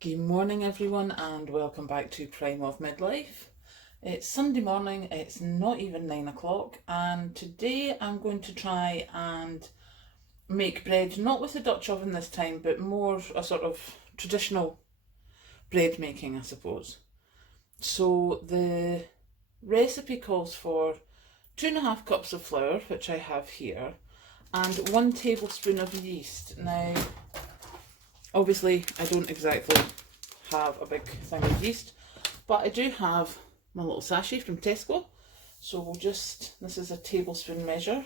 Good morning everyone and welcome back to Prime of Midlife. It's Sunday morning, it's not even 9 o'clock, and today I'm going to try and make bread, not with the Dutch oven this time, but more a sort of traditional bread making, I suppose. So the recipe calls for 2.5 cups of flour, which I have here, and 1 tablespoon of yeast. Now, obviously I don't exactly have a big thing of yeast, but I do have my little sachet from Tesco, so we'll just, this is a tablespoon measure,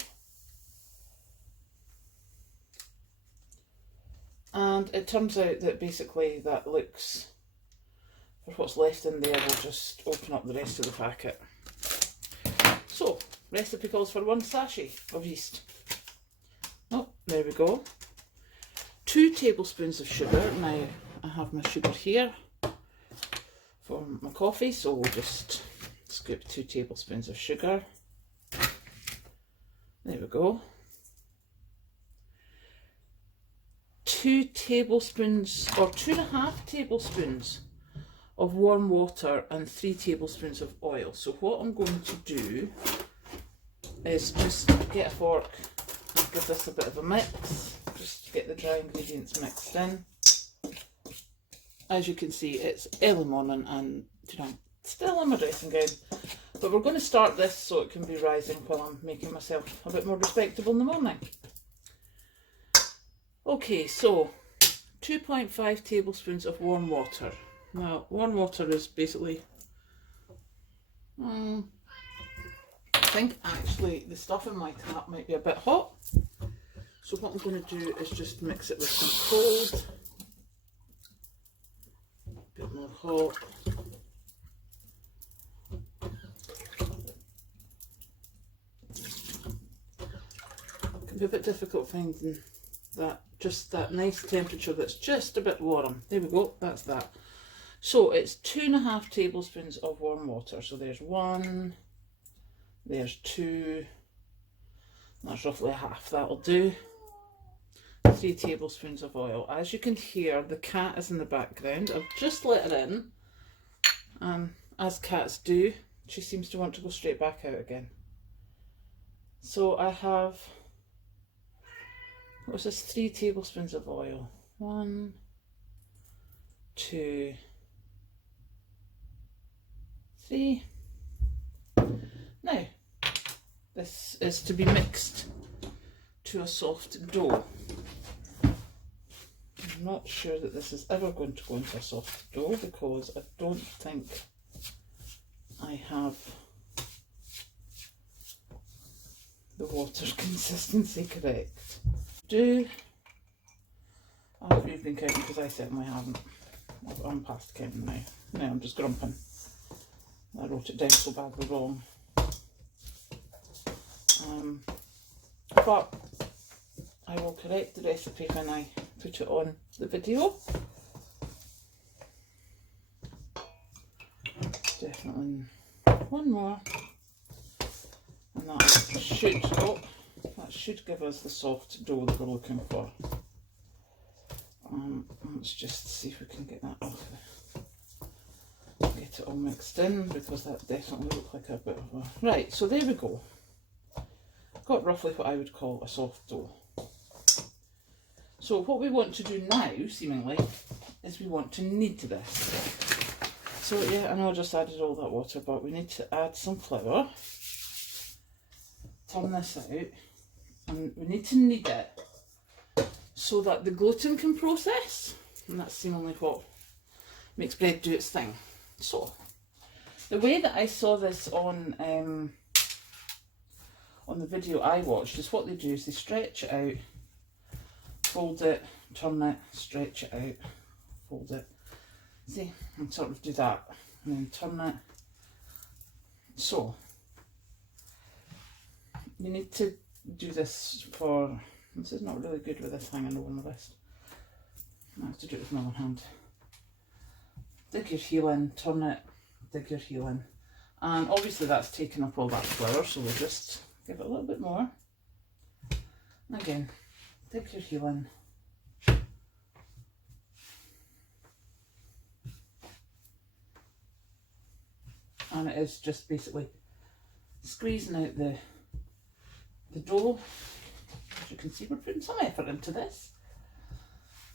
and it turns out that basically that looks, for what's left in there, we'll just open up the rest of the packet. So recipe calls for 1 sachet of yeast. Oh, there we go. 2 tablespoons of sugar. Now I have my sugar here for my coffee, so we'll just scoop 2 tablespoons of sugar. There we go. 2 tablespoons or 2.5 tablespoons of warm water and 3 tablespoons of oil. So what I'm going to do is just get a fork and give this a bit of a mix, just to get the dry ingredients mixed in. As you can see, it's early morning and still in my dressing gown, but we're going to start this so it can be rising while I'm making myself a bit more respectable in the morning. Okay, so 2.5 tablespoons of warm water. Now, warm water is basically, I think actually the stuff in my tap might be a bit hot. So what I'm going to do is just mix it with some cold, a bit more hot. It can be a bit difficult finding that, just that nice temperature that's just a bit warm. There we go, that's that. So it's 2.5 tablespoons of warm water. So there's 1, there's 2, that's roughly half, that'll do. 3 tablespoons of oil. As you can hear, the cat is in the background. I've just let her in, and as cats do, she seems to want to go straight back out again. So I have, what's this, 3 tablespoons of oil. 1, 2, 3. Now, this is to be mixed to a soft dough. I'm not sure that this is ever going to go into a soft dough because I don't think I have the water consistency correct. I hope you've been counting because I certainly haven't. I'm past counting now. Now I'm just grumping. I wrote it down so badly wrong. But I will correct the recipe when I put it on the video. Definitely 1 more, and that should give us the soft dough that we're looking for. Let's just see if we can get that off. Get it all mixed in, because that definitely looked like a bit of a... Right, so there we go. Got roughly what I would call a soft dough. So what we want to do now, seemingly, is we want to knead this. So yeah, I know I just added all that water, but we need to add some flour. Turn this out, and we need to knead it so that the gluten can process, and that's seemingly what makes bread do its thing. So the way that I saw this on the video I watched is what they do is they stretch it out, fold it, turn it, stretch it out, fold it, see, and sort of do that, and then turn it. So you need to do this for, this is not really good with this hanging over my wrist, I have to do it with my one hand. Dig your heel in, turn it, dig your heel in, and obviously that's taken up all that flour, so we'll just give it a little bit more. And again, dig your heel in, and it is just basically squeezing out the dough. As you can see, we're putting some effort into this.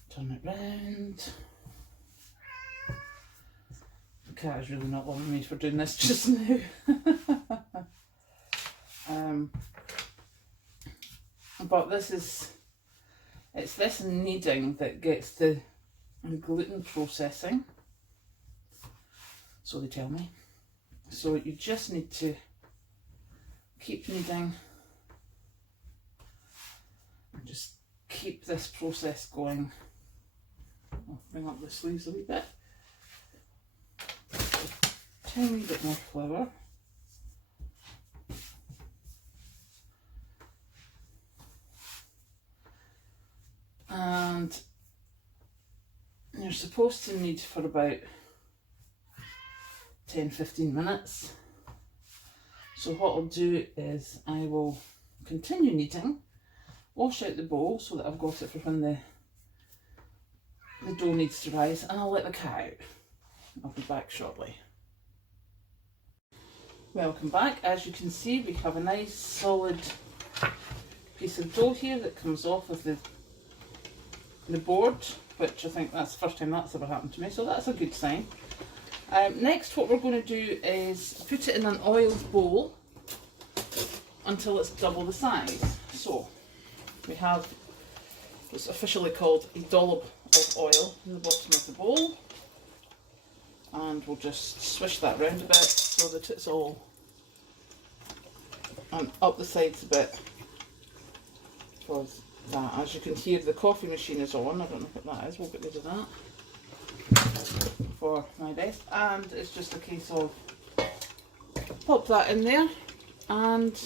Turn it round. The cat is really not loving me for doing this just now. But it's this kneading that gets the gluten processing, so they tell me. So you just need to keep kneading and just keep this process going. I'll bring up the sleeves a wee bit. A tiny bit more flour. And you're supposed to knead for about 10-15 minutes. So what I'll do is I will continue kneading, wash out the bowl so that I've got it for when the dough needs to rise, and I'll let the cat out. I'll be back shortly. Welcome back. As you can see, we have a nice solid piece of dough here that comes off of the board, which I think that's the first time that's ever happened to me, so that's a good sign. Next, what we're going to do is put it in an oiled bowl until it's double the size. So we have what's officially called a dollop of oil in the bottom of the bowl, and we'll just swish that round a bit so that it's all and up the sides a bit. Because that, as you can hear, the coffee machine is on. I don't know what that is. We'll get rid of that for my best, and it's just a case of pop that in there and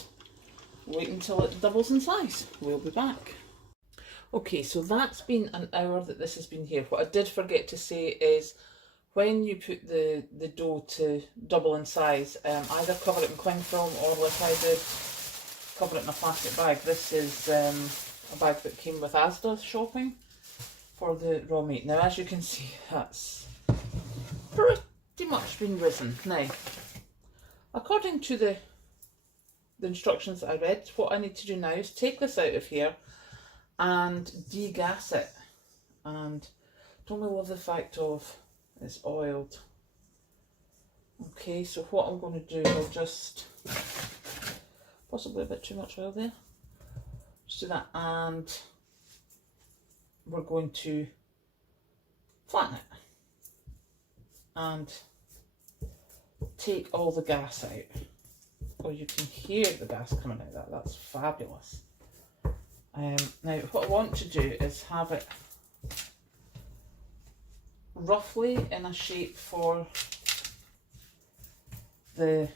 wait until it doubles in size. We'll be back. Okay, so that's been an hour that this has been here. What I did forget to say is when you put the dough to double in size, either cover it in cling film or, like I did, cover it in a plastic bag. This is a bag that came with Asda shopping for the raw meat. Now, as you can see, that's pretty much been risen. Now, according to the instructions that I read, what I need to do now is take this out of here and degas it. And don't we love the fact of it's oiled. Okay, so what I'm going to do, I'll just, possibly a bit too much oil there. Just do that, and we're going to flatten it and take all the gas out. Oh, you can hear the gas coming out. That's fabulous. Now what I want to do is have it roughly in a shape for the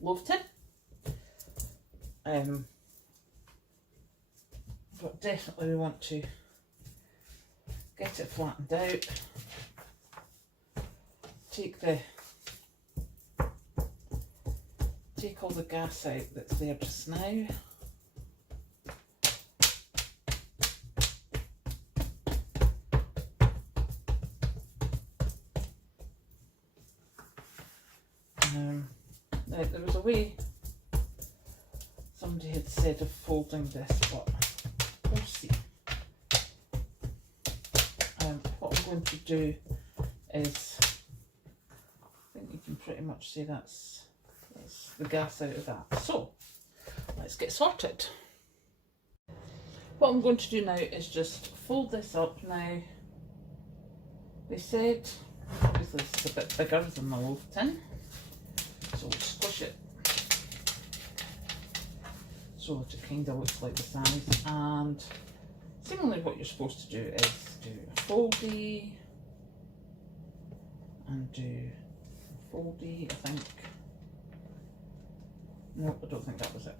loaf tin. But definitely we want to get it flattened out. Take all the gas out that's there just now. Now there was a way somebody had said of folding this, but we'll see. What I'm going to do is, I think you can pretty much see that's the gas out of that. So let's get sorted. What I'm going to do now is just fold this up. Now they said obviously this is a bit bigger than the loaf tin, so we'll squish it so that it kind of looks like the size. And seemingly what you're supposed to do is do a foldy and do a foldy, I think. Nope, I don't think that was it.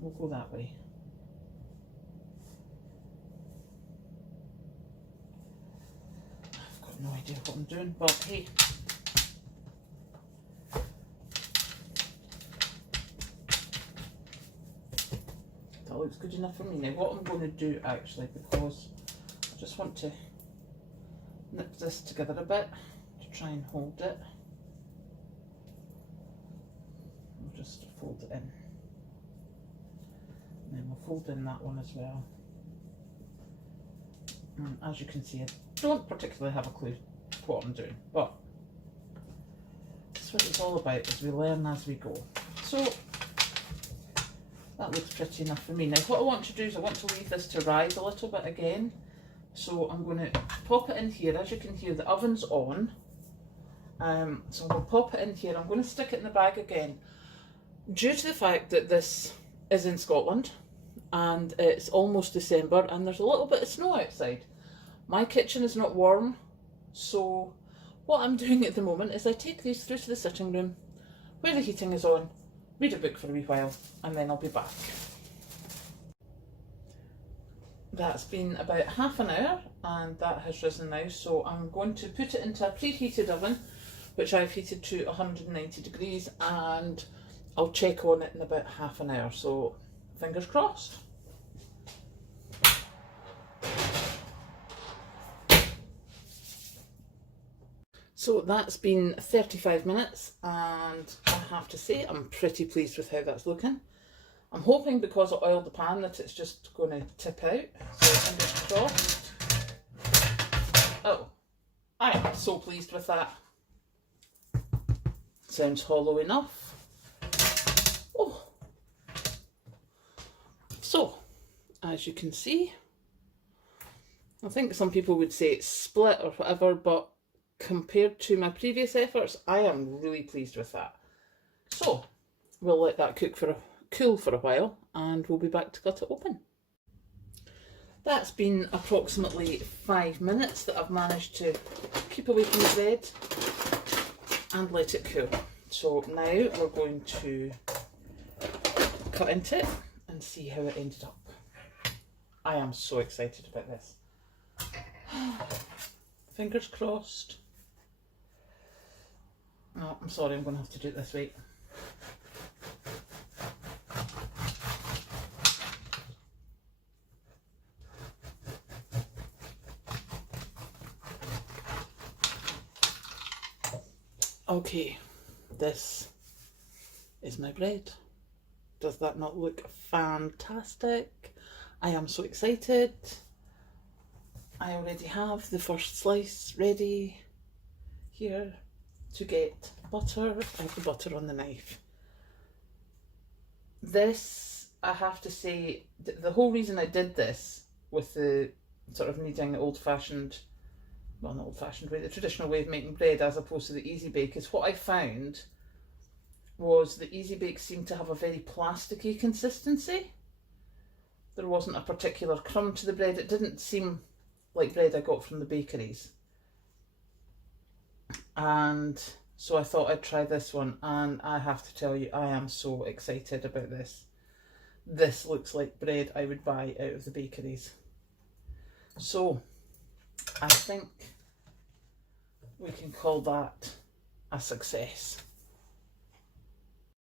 We'll go that way. I've got no idea what I'm doing, but hey. That looks good enough for me. Now what I'm going to do actually, because I just want to nip this together a bit to try and hold it. We'll just fold it in. And then we'll fold in that one as well. And as you can see, I don't particularly have a clue what I'm doing, but that's what it's all about, is we learn as we go. So that looks pretty enough for me. Now what I want to do is I want to leave this to rise a little bit again. So I'm going to pop it in here. As you can hear, the oven's on. So I'm going to pop it in here. I'm going to stick it in the bag again. Due to the fact that this is in Scotland and it's almost December and there's a little bit of snow outside, my kitchen is not warm. So what I'm doing at the moment is I take these through to the sitting room where the heating is on, read a book for a wee while, and then I'll be back. That's been about half an hour and that has risen now, so I'm going to put it into a preheated oven, which I've heated to 190 degrees, and I'll check on it in about half an hour, so fingers crossed. So that's been 35 minutes and I have to say I'm pretty pleased with how that's looking. I'm hoping because I oiled the pan that it's just going to tip out, so fingers crossed. Oh, I am so pleased with that. Sounds hollow enough. Oh. So, as you can see, I think some people would say it's split or whatever, but compared to my previous efforts, I am really pleased with that. So, we'll let that cool for a while and we'll be back to cut it open. That's been approximately 5 minutes that I've managed to keep away from the bread and let it cool. So now we're going to cut into it and see how it ended up. I am so excited about this. Fingers crossed. Oh, I'm sorry, I'm going to have to do it this way. Okay, this is my bread. Does that not look fantastic? I am so excited. I already have the first slice ready here to get butter. I have the butter on the knife. This, I have to say, the whole reason I did this with the sort of kneading the old-fashioned, well, not old-fashioned way, the traditional way of making bread as opposed to the Easy Bake, is what I found was the Easy Bake seemed to have a very plasticky consistency. There wasn't a particular crumb to the bread. It didn't seem like bread I got from the bakeries. And so I thought I'd try this one, and I have to tell you, I am so excited about this. This looks like bread I would buy out of the bakeries. So I think we can call that a success.